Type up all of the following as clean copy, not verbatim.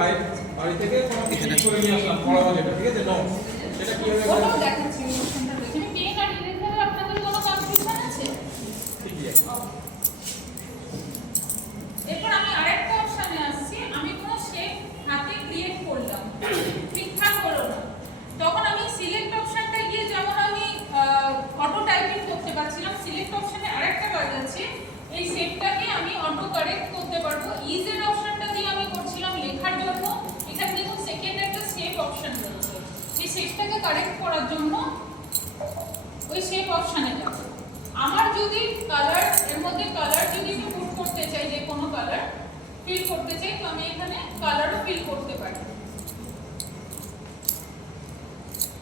আমি বাড়ি থেকে কোনো কিছু করে নিয়ে আসলাম পড়াবো যেটা, ঠিক আছে? নো, সেটা কি হবে? ওটাও দেখাচ্ছি অপশনটা দেখেন। পেন আর ইরেজারে আপনাদের কোনো কনফিউশন আছে? ঠিকই আছে। এরপর আমি আরেকটা অপশনে আসছি। আমি কোনো শেপ হাতে ক্রিয়েট করলাম, ঠিকঠাক হলো না, তখন আমি সিলেক্ট অপশনটা গিয়ে যেমন আমি অটো টাইপিং করতে পারছিলাম, সিলেক্ট অপশনে আরেকটা কাজ আছে, এই শেপটাকে আমি অটো কারেক্ট করতে পারবো। ইজের অপশনটা দিয়ে আমি করছিলাম লেখার জন্য। এখানে দেখুন সেকেন্ড একটা শেপ অপশন রয়েছে, এই শেপটাকে কারেক্ট করার জন্য ওই শেপ অপশনে যাব। আমার যদি কালার, এর মধ্যে কালার যদি আমি পুট করতে চাই, যে কোনো কালার ফিল করতে চাই, তো আমি এখানে কালারও ফিল করতে পারি।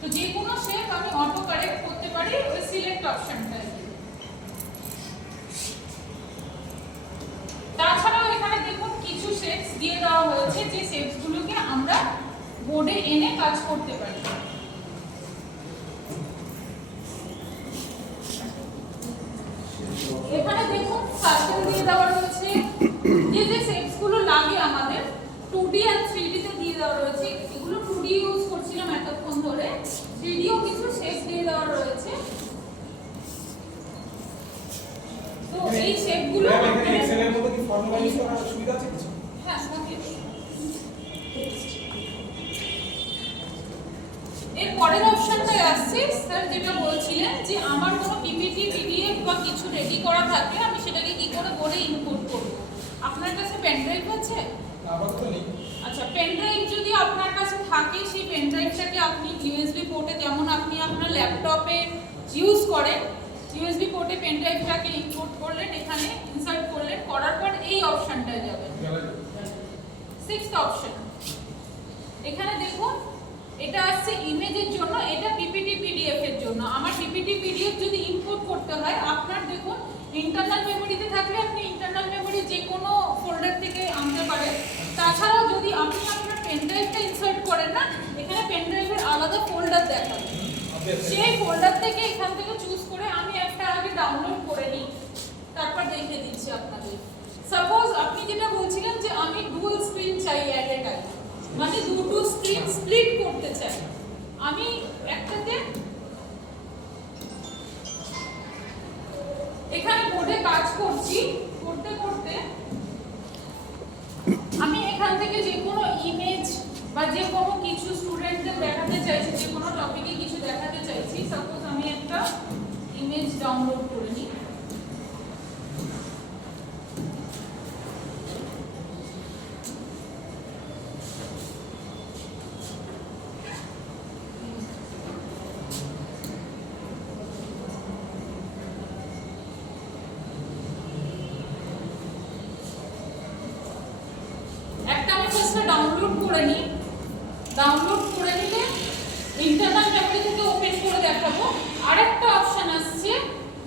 তো যে কোনো শেপ আমি অটো কারেক্ট করতে পারি ওই সিলেক্ট অপশনটায়। তাছাড়াও এখানে দেখুন কিছু শেপস দিয়ে দেওয়া হয়েছে, যে শেপসগুলোকে আমরা বোর্ডে এনে কাজ করতে পারি। এখানে দেখুন সার্কেল দিয়ে দেওয়া রয়েছে, যে যে শেপসগুলো লাগে আমাদের 2D আর 3D তে দিয়ে দেওয়া রয়েছে। এগুলো 2D ইউজ করছিলাম এতক্ষণ ধরে, 3D ও কিছু শেপ দিয়ে দেওয়া রয়েছে। তো এই শেপগুলো এখানে এক্সেলের মধ্যে কি ফর্মুলা ইউজ করার সুবিধা আছে কিছু? হ্যাঁ থাকে। এর পরের অপশনটায় আসছে, স্যার যেটা বলছিলেন যে আমার কোনো পিপিটি পিডিএফ বা কিছু রেডি করা থাকলে আমি সেটাকে কি করে বোর্ডে ইনপুট করব। আপনার কাছে পেন ড্রাইভ আছে? আপাতত নেই। আচ্ছা, পেন ড্রাইভ যদি আপনার কাছে থাকে, সেই পেন ড্রাইভটাকে আপনি ইউএসবি পোর্টে, যেমন আপনি আপনার ল্যাপটপে ইউজ করেন, ইউএসবি পোর্টে পেন ড্রাইভটাকে ইনপুট করলেন, এখানে ইনসার্ট করলেন, করার পর এই অপশনটায় যাবেন, 6th অপশন। এখানে দেখুন এটা আসছে ইমেজের জন্য, এটা পিপিটি পিডিএফ এর জন্য। আমার পিপিটি পিডিএফ যদি ইনপুট করতে হয়, আপনার দেখুন ইন্টারনাল মেমোরিতে থাকলে আপনি ইন্টারনাল মেমোরি যে কোনো ফোল্ডার থেকে আনতে পারেন। তাছাড়াও যদি আপনি আপনার পেন ড্রাইভটা ইনসার্ট করেন না, এখানে পেন ড্রাইভের আলাদা ফোল্ডার দেখাবে, সেই ফোল্ডার থেকে এখান থেকে চুজ করে আমি একটা আগে ডাউনলোড করে নিই, তারপর দেখিয়ে দিচ্ছি আপনাদের। সাপোজ আপনি যেটা বলছিলেন যে আমি ডুয়াল স্ক্রিন চাই অ্যাট এ টাইম, মানে দুটো স্ক্রিন স্প্লিট করতে চাই, আমি একটাতে এখানে বোর্ডে কাজ করছি, করতে করতে আমি এখান থেকে যে কোনো ইমেজ বা যে কোনো কিছু স্টুডেন্টদের দেখাতে চাইছি, যে কোনো টপিকে কিছু দেখাতে চাইছি, সাপোজ আমি একটা ইমেজ ডাউনলোড করে নিই। ডাউনলোড করে নিই, ডাউনলোড করে নিলে ইন্টারনাল মেমোরি থেকে ওপেন করে দেখাবো। আরেকটা অপশন আসছে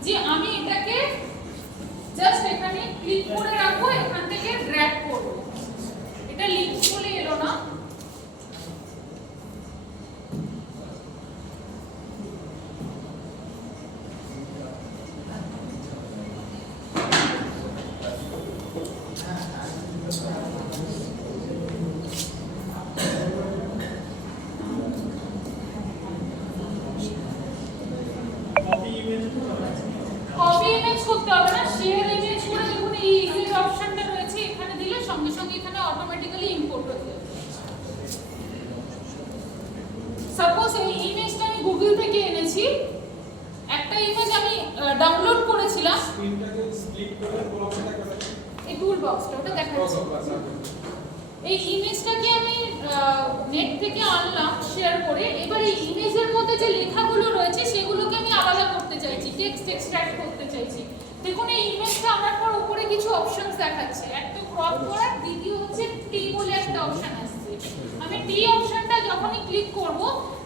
যে আমি এটাকে জাস্ট এখানে ক্লিক করে রাখবো, এখান থেকে ড্র্যাগ করব। এটা লিংক বলে এলো না, কপি ইমেজ করতে হবে না, শেয়ার ইমেজ করে দেখুন এই ইমেজ অপশনটা রয়েছে, এখানে দিলে সঙ্গে সঙ্গে এখানে অটোমেটিক্যালি ইম্পোর্ট হয়ে যাবে। সাপোজ এই ইমেজটা আমি গুগল থেকে এনেছি, একটা ইমেজ আমি ডাউনলোড করেছিলাম, স্ক্রিনটাকে স্প্লিট করে কোন অপশনটা করবে? এই টুল বক্সটা ওটা দেখাচ্ছি। এই ইমেজটাকে আমি নেট থেকে আনলাম শেয়ার করে, এবার এই ইমেজের মধ্যে যে লেখাগুলো রয়েছে সেগুলোকে আমি আলাদা করতে চাইছি, টেক্সট এক্সট্রাক্ট করতে চাইছি। দেখুন এই ইমেজটা আনার পর উপরে কিছু অপশনস দেখাচ্ছে, একটা ক্রপ করার, দ্বিতীয় হচ্ছে টি বলে একটা অপশন আসছে। আমি টি অপশনটা যখনই ক্লিক করব,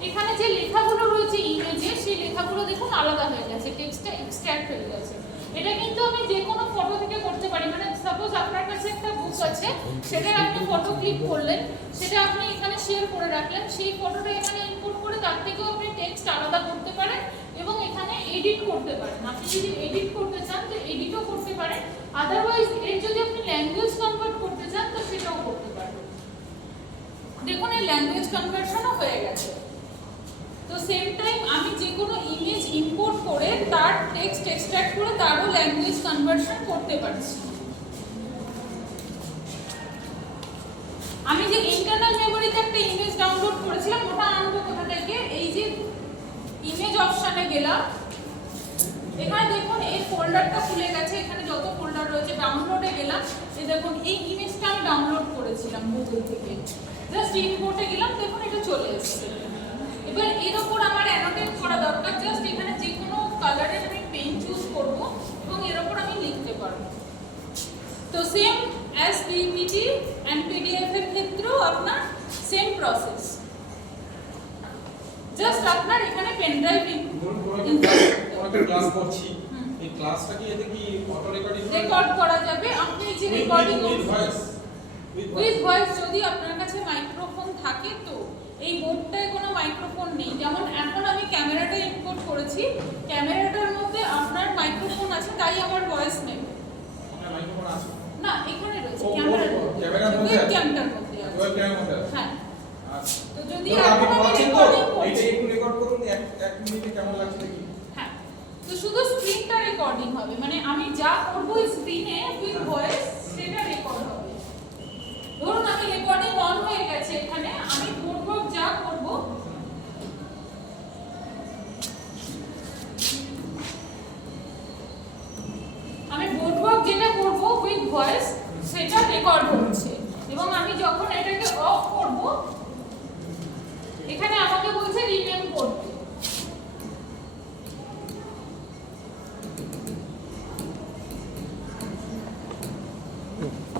এখানে যে লেখাগুলো রয়েছে ইমেজে, সেই লেখাগুলো দেখুন আলাদা হয়ে গেছে, টেক্সটটা এক্সট্রাক্ট হয়ে গেছে। এটা কিন্তু আমি যে কোনো ফটো থেকে করতে পারি, মানে সাপোজ আপনার কাছে একটা বুক আছে, সেটা আপনি ফটো ক্লিক করলেন, সেটা আপনি এখানে শেয়ার করে রাখলেন, সেই ফটোটা এখানে ইনপুট করে তার থেকেও আপনি টেক্সট আলাদা করতে পারেন এবং এখানে এডিট করতে পারেন। আপনি যদি এডিট করতে চান তো এডিটও করতে পারেন, আদারওয়াইজ এর যদি আপনি ল্যাঙ্গুয়েজ কনভার্ট করতে চান তো সেটাও করতে পারেন। কনভার্সনও হয়ে গেছে। তো সেম টাইম আমি যে কোনো ইমেজ ইম্পোর্ট করে তার টেক্সট এক্সট্রাক্ট করে তারও ল্যাঙ্গুয়েজ কনভার্সন করতে পারছি। আমি যে ইন্টারনাল মেমোরিতে একটা ইমেজ ডাউনলোড করেছিলাম ওটা আনবো কোথা থেকে? এই যে ইমেজ অপশনে গেলাম, এখানে দেখুন এই ফোল্ডারটা খুলে গেছে, এখানে যত ফোল্ডার রয়েছে ডাউনলোডে গেলাম, এই দেখুন এই ইমেজটা আমি ডাউনলোড করেছিলাম গুগল থেকে, জাস্ট ইম্পোর্টে গেলাম, দেখুন এটা চলে এসেছে। এবার এর উপর আমার অ্যানোটেট করা দরকার, জাস্ট এখানে যে কোনো কালারের আমি পেন চুজ করব এবং এর উপর আমি লিখতে পারবো। তো same as PPT and PDF এর ক্ষেত্রেও আপনার সেম প্রসেস, জাস্ট আপনার এখানে পেন ড্রাইভ ক্লাস করছি, এই ক্লাসটা কি এতে কি অটো রেকর্ড করা যাবে? আপনি যে রেকর্ডিং উইথ ভয়েস, যদি আপনার কাছে মাইক্রোফোন থাকে, তো এই বোর্ডটায় কোনো মাইক্রোফোন নেই, যেমন এখন আমি ক্যামেরাটা ইম্পোর্ট করেছি, ক্যামেরাটার মধ্যে আপনার মাইক্রোফোন আছে, তাই আমার ভয়েস নেই। আপনার মাইক্রোফোন আছে না, এখানে রয়েছে ক্যামেরার মধ্যে, ওয়েবক্যামটার মধ্যে আছে, ওয়েবক্যামের মধ্যে আছে। হ্যাঁ। আচ্ছা, তো যদি আপনি এখন আমি বলছেন তো রেকর্ডিং এটা করছি, একটু রেকর্ড করুন, এক মিনিটে কেমন লাগছে দেখি। হ্যাঁ, তো শুধু স্ক্রিনটা রেকর্ডিং হবে, মানে আমি যা করব স্ক্রিনে উইথ ভয়েস সেটা রেকর্ড হবে। ধরুন আমি রেকর্ডিং অন হয়ে গেছে, এখানে আমি করব যা করব, আমি বোর্ডওয়ার্ক যেটা করব উইথ ভয়েস সেটা রেকর্ড হচ্ছে, এবং আমি যখন এটাকে অফ করব এখানে আমাকে বলছে রিনেম করতে।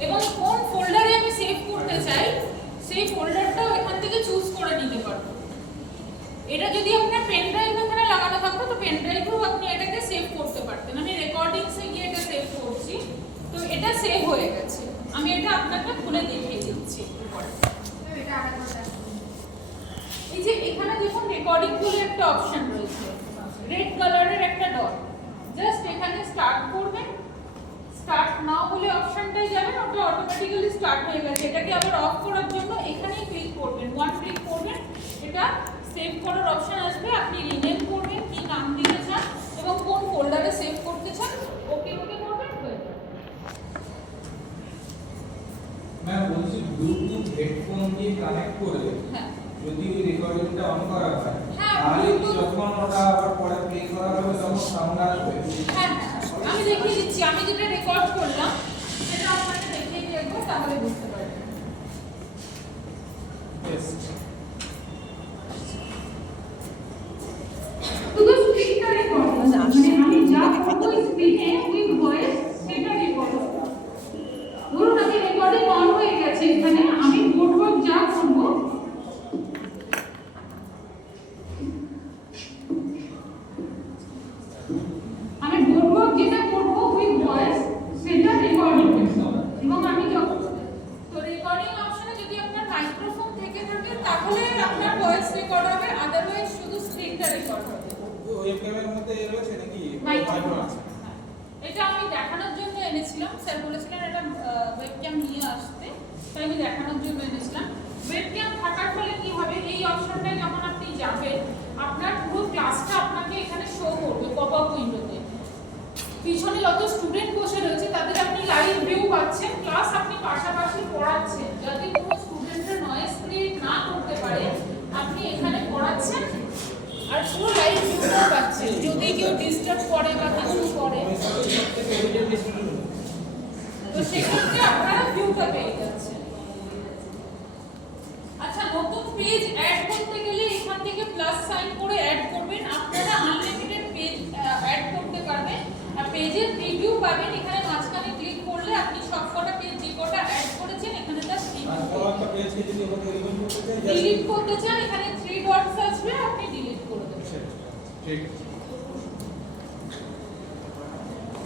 এবং কোন ফোল্ডারে আমি সেভ করতে চাই সেই ফোল্ডারটাও এখান থেকে চুজ করে নিতে পারবো। এটা যদি আপনার পেন ড্রাইভ এখানে লাগানো থাকতো তো পেন ড্রাইভেও আপনি এটাকে সেভ করতে পারতেন। আমি রেকর্ডিংসে গিয়ে এটা সেভ করছি, তো এটা সেভ হয়ে গেছে। আমি এটা আপনাকে খুলে দেখিয়ে দিচ্ছি। এই যে এখানে দেখুন রেকর্ডিং বলে একটা অপশন রয়েছে, রেড কালারের একটা ডট, জাস্ট এখানে স্টার্ট করবেন, স্টার্ট নাও বলে অপশনটাই যাবেন, ওটা অটোমেটিক্যালি স্টার্ট হয়ে গেছে। এটাকে আবার অফ করার জন্য এখানেই ক্লিক করবেন, ওয়ান ক্লিক করবেন, এটা সেভ করার অপশন আসবে, আপনি রিনেম করবেন, কি নাম দিতে চান এবং কোন ফোল্ডারে সেভ করতে চান, ওকে ওকে করবেন, হয়ে যাবে। ম্যাম বলছি ব্লুটুথ হেডফোন দিয়ে কানেক্ট করে হ্যাঁ যদি ওই রেকর্ডিংটা অন করা হয় হ্যাঁ, তাহলে Bluetooth- যখন ওটা আবার পরে প্লে করা হবে তখন সাউন্ড আসবে। হ্যাঁ, আমি দেখিয়ে দিচ্ছি, আমি যেটা রেকর্ড করলাম সেটা আপনাকে দেখিয়ে দিয়ে একবার, তাহলে বুঝতে পারবেন। Yes. শুধু স্ক্রিনটা রেকর্ড, মানে আমি যা করব স্ক্রিনে উইথ ভয়েস সেটা রেকর্ড হবে। ধরুন আমি রেকর্ডিং অন হয়ে গেছে, এখানে আমি বোর্ডওয়ার্ক যা করব, আমি বোর্ডওয়ার্ক যেটা করব উইথ ভয়েস সেটা রেকর্ড হবে। এবং আমি যখন তো রেকর্ডিং অপশনে যদি আপনার মাইক্রোফোন থেকে থাকে তাহলে আপনার ভয়েস রেকর্ড হবে, আদারওয়াইজ শুধু স্ক্রিনটা রেকর্ড হবে। ওয়েবক্যামের মধ্যে রয়েছে নাকি মাইক্রোফোন আছে? এটা আমি দেখানোর জন্য এনেছিলাম, স্যার বলেছিলেন এটা ওয়েবক্যাম নিয়ে আসতে, তাই আমি দেখানোর জন্য এনেছিলাম। ওয়েবক্যাম থাকার ফলে কি হবে, এই অপশনটায় যখন আপনি যাবেন আপনার পুরো ক্লাসটা আপনাকে এখানে শো করবে পপ আপ উইন্ডোতে। পিছনে যত স্টুডেন্ট বসে রয়েছে তাদের আপনি লাইভ ভিউ পাচ্ছেন, প্লাস আপনি পাশাপাশি পড়াচ্ছেন, যাতে কোনো স্টুডেন্টরা নয়েজ ক্রিয়েট না করতে পারে আপনি এখানে পড়াচ্ছেন আর পুরো লাইভ ভিউটা পাচ্ছেন। যদি কেউ ডিস্টার্ব করে বা কিছু করে তো সেক্ষেত্রে আপনারা ভিউটা পেয়ে যাচ্ছেন। আচ্ছা, নতুন পেজ অ্যাড করতে গেলে এখান থেকে প্লাস সাইন করে অ্যাড করবেন, আপনারা আনলিমিটেড পেজ অ্যাড করতে পারবেন। আর পেজের প্রিভিউ পাবেন, এখানে মাঝখানে ক্লিক করলে আপনি সবকটা পেজ যে কটা অ্যাড করেছেন এখানে তার ডিলিট করতে চান, এখানে 3 ডটস আসবে, আপনি ডিলিট করে দেবেন। ঠিক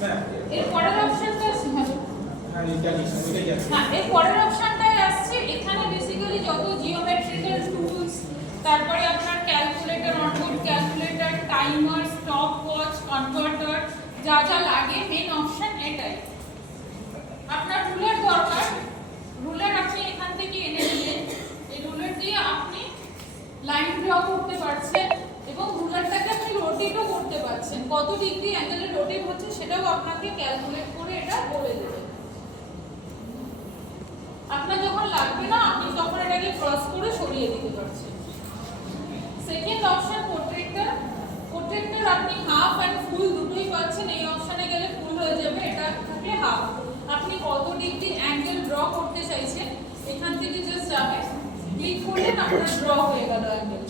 ম্যাম, এর পরের অপশনটা হ্যাঁ জানি ওইটাই জানি। হ্যাঁ, এর পরের অপশনটাই আসছে, এখানে বেসিক্যালি যত জিওমেট্রিক্যাল টুলস, তারপরে আপনার calculator, onboard calculator, timer, stop watch, converter যা যা লাগে, মেন অপশন এটাই। আপনার রুলার দরকার, রুলার আপনি এখান থেকে এনে নেবেন, এই রুলার দিয়ে আপনি কত ডিগ্রি অ্যাঙ্গেলে রোটেট হচ্ছে সেটাও আপনাকে ক্যালকুলেট করে এটা বলে দেবে। আপনার যখন লাগবে না আপনি তখন এটাকে ক্রস করে সরিয়ে দিতে পারছেন। Second option প্রোট্রেক্টর। প্রোট্রেক্টর আপনি হাফ এন্ড ফুল দুটোই পাচ্ছেন। এই অপশনে গেলে ফুল হয়ে যাবে, এটা থাকলে হাফ। আপনি কত ডিগ্রি অ্যাঙ্গেল ড্র করতে চাইছেন এখান থেকে জাস্ট যাবে, ক্লিক করলেন, আপনার ড্র হয়ে গেল অ্যাঙ্গেল।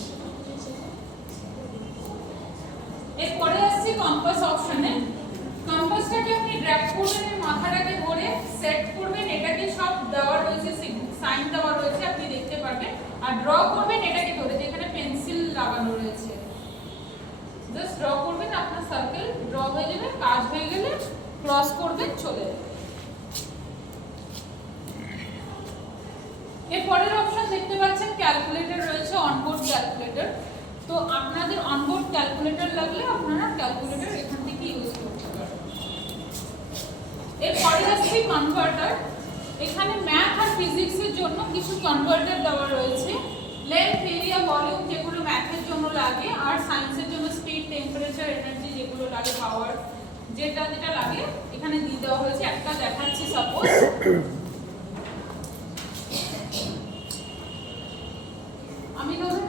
এরপরে আসছে কম্পাস অপশনে। কম্পাসটাকে আপনি ড্র্যাগ করবেন, মাথাটাকে ধরে সেট করবেন, এটাকে সব দেওয়া রয়েছে, সাইন দেওয়া রয়েছে আপনি দেখতে পারবেন। আর ড্র করবেন এটাকে ধরে, যেখানে পেন্সিল লাগানো রয়েছে জাস্ট ড্র করবেন, আপনার সার্কেল ড্র হয়ে যাবে। কাজ হয়ে গেলে ক্রস করবেন, চলে যাবে। এরপরের অপশন দেখতে পাচ্ছেন ক্যালকুলেটর রয়েছে, অনবোর্ড ক্যালকুলেটর। তো আপনাদের অনবোর্ড ক্যালকুলেটর লাগলে আপনারা ক্যালকুলেটর এখান থেকে ইউজ করতে পারেন। এরপরে আসছে কনভার্টার। এখানে ম্যাথ আর ফিজিক্সের জন্য কিছু কনভার্টার দেওয়া রয়েছে। লেন্থ, এরিয়া, ভলিউম যেগুলো ম্যাথের জন্য লাগে, আর সায়েন্সের জন্য স্পিড, টেম্পারেচার, এনার্জি যেগুলো লাগে, পাওয়ার যেটা যেটা লাগে এখানে দিয়ে দেওয়া হয়েছে। একটা দেখাচ্ছি, সাপোজ আমি ধরুন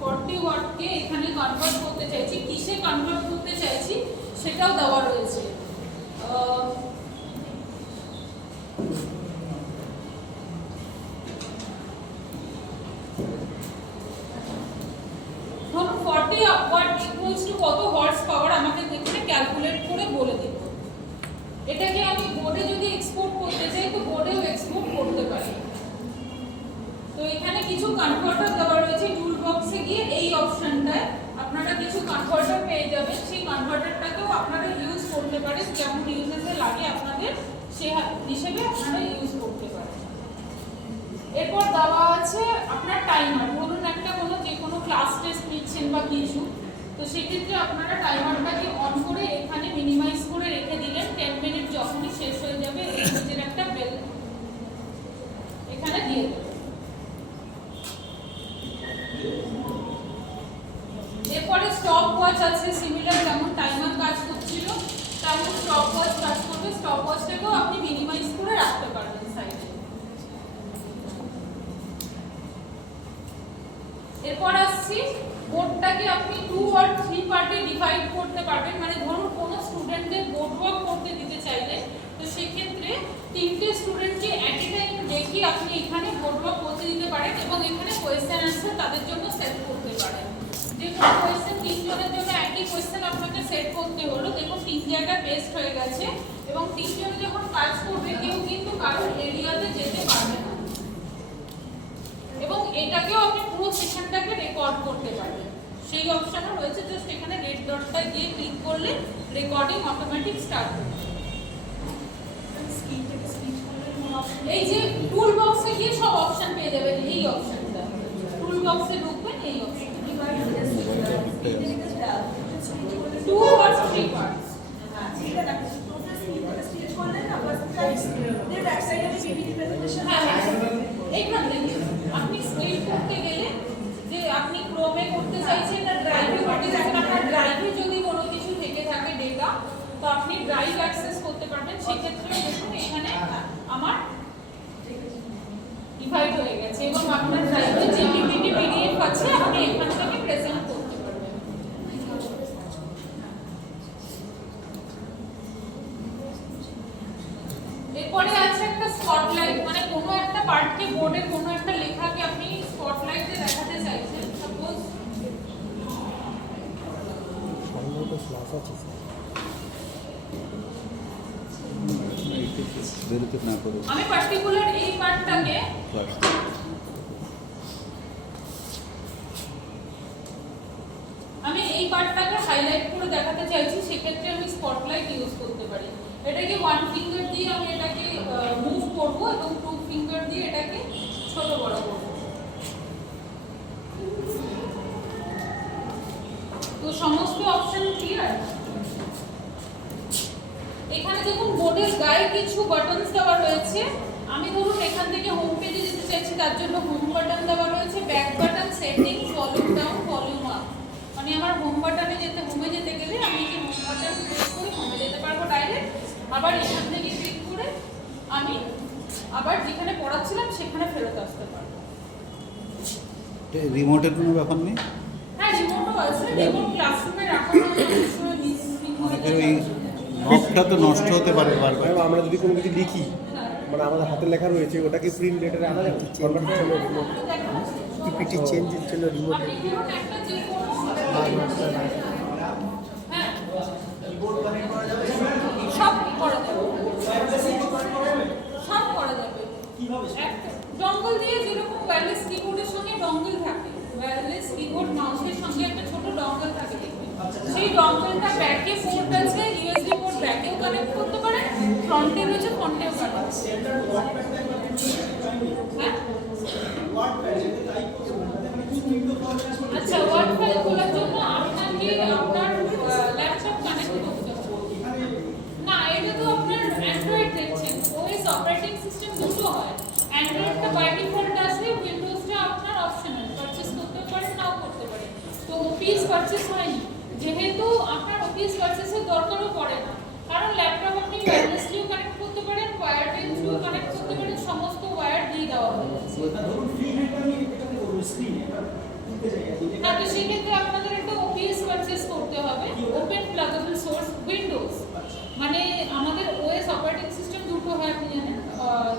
40 ওয়াটকে এখানে কনভার্ট করতে চাইছি, কিসে কনভার্ট করতে চাইছি সেটাও দেওয়া রয়েছে। ধরুন 40 ওয়াট ইকুয়ালস টু কত হর্স পাওয়ার আমাকে এখানে ক্যালকুলেট করে বলে দিল। এটাকে আমি বোর্ডে যদি এক্সপোর্ট করতে চাই তো বোর্ডেও এক্সপোর্ট করতে পারি। তো এখানে কিছু কনভার্টার দেওয়া রয়েছে। টুল বক্সে গিয়ে এই অপশনটায় আপনারা কিছু কনভার্টার পেয়ে যাবেন। সেই কনভার্টারটাকেও আপনারা ইউজ করতে পারেন, যেমন ইউজেসে লাগে আপনাদের সেই হিসেবে আপনারা ইউজ করতে পারেন। এরপর দেওয়া আছে আপনার টাইমার। ধরুন একটা যে কোনো ক্লাস টেস্ট নিচ্ছেন বা কিছু, তো সেক্ষেত্রে আপনারা টাইমারটাকে অন করে এখানে মিনিমাইজ করে রেখে দিলেন। 10 মিনিট যখনই শেষ হয়ে যাবে এই নিচের একটা বেল এখানে দিয়ে দেবেন। এরপরে স্টপ ওয়াচ আছে, সিমিলার যেমন টাইমার কাজ করছিল তেমন স্টপ ওয়াচ কাজ করবে। স্টপ ওয়াচটাকেও আপনি মিনিমাইজ করে রাখতে পারবেন সাইডে। এরপর আসছি বোর্ডটাকে আপনি 2 আর 3 পার্টে ডিভাইড করতে পারবেন। মানে ধরুন কোনো স্টুডেন্টদের বোর্ড ওয়ার্ক করতে দিতে চাইলে তো সেক্ষেত্রে 3টে স্টুডেন্টকে অ্যাট এ টাইম রেখে আপনি এখানে বোর্ড ওয়ার্ক করতে দিতে পারেন এবং এখানে কোয়েশ্চেন আনসার তাদের জন্য সেট করতে পারেন। যে কোনো কোয়েশ্চেন 3 জনের জন্য একই কোয়েশ্চেন আপনাকে সেট করতে হলো। দেখুন 3 জায়গায় পেস্ট হয়ে গেছে এবং 3 জনে যখন কাজ করবে কেউ কিন্তু কারোর এরিয়াতে যেতে পারবে না। এবং এটাকেও আপনি পুরো সেশনটাকে রেকর্ড করতে পারবেন, সেই অপশনও রয়েছে। জাস্ট এখানে রেড ডটটা গিয়ে ক্লিক করলে রেকর্ডিং অটোমেটিক স্টার্ট হবে। এই যে টুল বক্সে গিয়ে সব অপশন পেয়ে যাবেন। এই অপশনটা টুল বক্সে ঢুকবেন, এই অপশন 2 or 3 পার্টস। এইখান থেকে আপনি স্প্লিট করতে গেলে যে আপনি ক্রোমে করতে চাইছেন না ড্রাইভে করতে চাইছেন, আপনার ড্রাইভে যদি কোনো কিছু থেকে থাকে ডেটা তো আপনি ড্রাইভ অ্যাক্সেস করতে পারবেন। সেক্ষেত্রে দেখুন এখানে আমার ডিভাইড হয়ে গেছে এবং আপনার ড্রাইভে যে পিপিটি পিডিএফ আছে আপনি এখান থেকে প্রেজেন্ট করতে পারবেন। এরপরে আছে একটা স্পটলাইট। মানে কোনো একটা পার্টকে বোর্ডে কোনো একটা লেখাকে আপনি স্পটলাইটে দেখাতে চাইছেন। সাপোজ আমি পার্টিকুলার এই পার্টটাকে হাইলাইট করে দেখাতে চাইছি, সেক্ষেত্রে আমি স্পটলাইট ইউজ করতে পারি। এটাকে 1 ফিঙ্গার দিয়ে আমি এটাকে মুভ করব এবং 2 ফিঙ্গার দিয়ে এটাকে ছোট বড় করব। তো সমস্ত অপশন ক্লিয়ার। এখানে দেখুন বোর্ডের গায়ে কিছু বাটনস দেওয়া রয়েছে। আমি ধরুন এখান থেকে হোম পেজে যেতে চাইছি, তার জন্য হোম বাটন দেওয়া রয়েছে, back button, settings, volume down, volume up. মানে আমি আমার হোম বাটনে হোমে যেতে গেলে আমি এই হোম বাটন প্রেস করে হোমে যেতে পারবো ডাইরেক্ট। আবার এখান থেকে ক্লিক করে আমি আবার যেখানে পড়াচ্ছিলাম সেখানে ফেরত আসতে পারবো। রিমোটের কোনো ব্যাপার নেই? হ্যাঁ, রিমোটও আছে, রিমোট ক্লাসরুমে রাখা হয়, ওই নকটা তো নষ্ট হতে পারে বারবার। আমরা যদি কোনো কিছু লিখি, মানে আমাদের হাতে লেখা রয়েছে, ওটাকে প্রিন্ট লেটারে আনা যাবে? পিপিটি চেঞ্জের জন্য রিমোট হ্যাঁ সব করা যাবে, সব করা যাবে। ডঙ্গল দিয়ে যেরকম ওয়্যারলেস কিবোর্ডের সঙ্গে ডঙ্গল থাকে, ওয়্যারলেস কিবোর্ড মাউসের সঙ্গে একটা ছোট ডঙ্গল থাকে দেখবেন, সেই ডঙ্গলটা ব্যাকে পোর্ট আছে, ইউএসবি পোর্ট ব্যাকেও কানেক্ট করতে পারে, ফ্রন্টে রয়েছে ফ্রন্টেও কানেক্ট। হ্যাঁ আচ্ছা, ওয়ার্ড ফাইল খোলার জন্য আপনাকে আপনার ল্যাপটপ কানেক্ট করতে হবে। না, এটা তো আপনার অ্যান্ড্রয়েড দেখছেন, ওএস অপারেটিং সিস্টেম দুটো হয়। অ্যান্ড্রয়েডটা বাই ডিফল্ট আছে, উইন্ডোজটা আপনার অপশনাল, পারচেজ করতে পারেন নাও করতে পারেন। তো ওপিএস পারচেজ হয়নি, যেহেতু আপনার ওপিএস পারচেজের দরকারও পড়ে না, কারণ ল্যাপটপ আপনি ওয়্যারলেসলিও কানেক্ট করতে পারেন, ওয়্যারড থ্রুও কানেক্ট করতে পারেন, সমস্ত ওয়্যার দিয়ে দেওয়া হয়েছে। না, তো সেক্ষেত্রে আপনাদের একটা ওপিএস পারচেজ করতে হবে, ওপেন প্লাগেবল সোর্স উইন্ডোজ, মানে আমাদের ওএস অপারেটিং সিস্টেম দুটো হয় আপনি জানেন।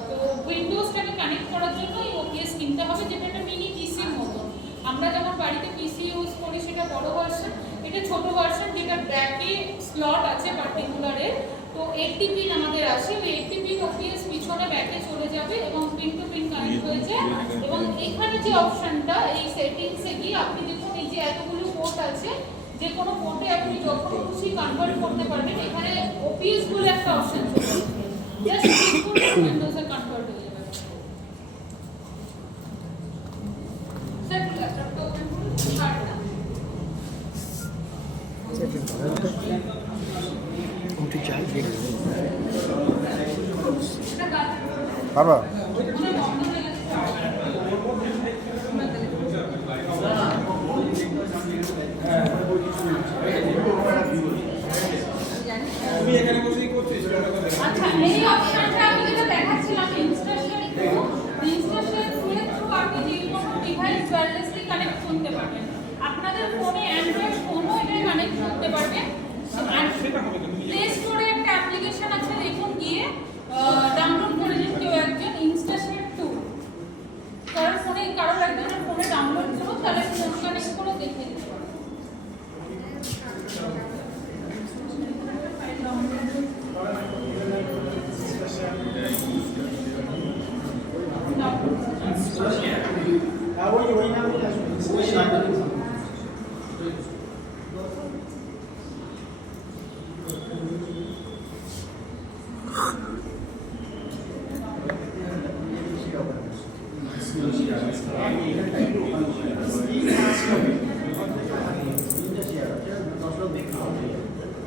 তো উইন্ডোজটাকে কানেক্ট করার জন্য এই ওপিএস কিনতে হবে, যেটা একটা মিনি পিসির মতো। আমরা যেমন বাড়িতে পিসি ইউজ করি সেটা বড় ভার্সন, এটা ছোট ভার্সন, যেটা ব্যাকে স্লট আছে পার্টিকুলারে। তো 80 পিন আমাদের আসে, ওই 80 পিন ওপিএস পিছনে ব্যাকে চলে যাবে এবং পিন টু পিন কানেক্ট হয়েছে। এবং এখানে যে অপশনটা, এই সেটিংসে গিয়ে আপনি দেখুন এই যে এতগুলো পোর্ট আছে, যে কোনো পোর্টে আপনি যখন খুশি কনভার্ট করতে পারবেন। এখানে ওপিএস বলে একটা অপশন চলে আসবে, জাস্ট ক্লিক করলে উইন্ডোজে কনভার্ট হয়ে যাবে। স্যার ল্যাপটপটা ওপেন করুন, কার্ডটা ওটি চাই এটা কার্ড বাবা মনে বন্ধ হয়ে গেছে। তুমি এখানে বসেই করছিস? আচ্ছা, এই অপশনটা আমি যেটা দেখাচ্ছিলাম ইনস্ট্রাকশন থ্রু, ইনস্ট্রাকশন থ্রু আপনি যে কোনো ডিভাইস ওয়্যারলেসলি কানেক্ট করতে পারবেন। আপনাদের ফোনে অ্যান্ড্রয়েড ফোনও এটা কানেক্ট করতে পারবেন। প্লে স্টোরে একটা অ্যাপ্লিকেশন আছে, দেখুন গিয়ে ডাউনলোড করে নিন কেউ একজন, ইনস্ট্রাকশন 2। কারোর একজনের ফোনে ডাউনলোড করুন, তাহলে ফোন কানেক্ট করে দেখে নিতে পারবেন।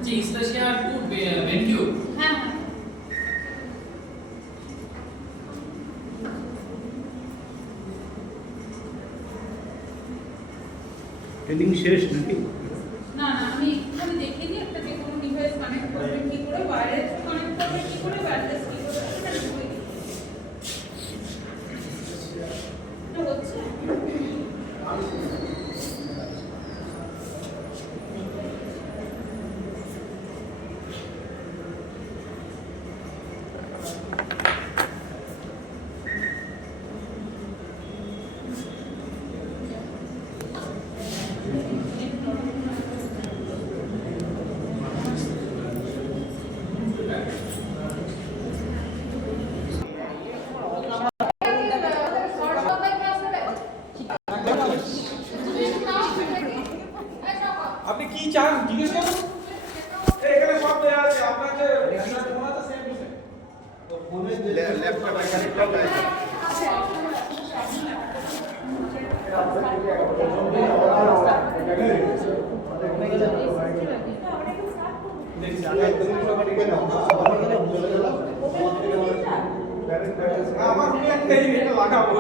জি স্পেশাল টু বেনকিউ হ্যাঁ ট্রেনিং শেষ নাকি? না, আমি একটুখানি দেখে দিই একটা যে কোনো ডিভাইস কানেক্ট করবেন কি করে, ওয়্যারলেস কানেক্ট করবেন কি করে, ওয়্যারলেস কি করে, সেটা শিখিয়ে দিই। এটা হচ্ছে আপনি কি চান জিজ্ঞেস করুন। এখানে সব দেওয়া আছে, আপনার যে ফোন আছে same to same. Laptop connect আমার একটা লাগাবো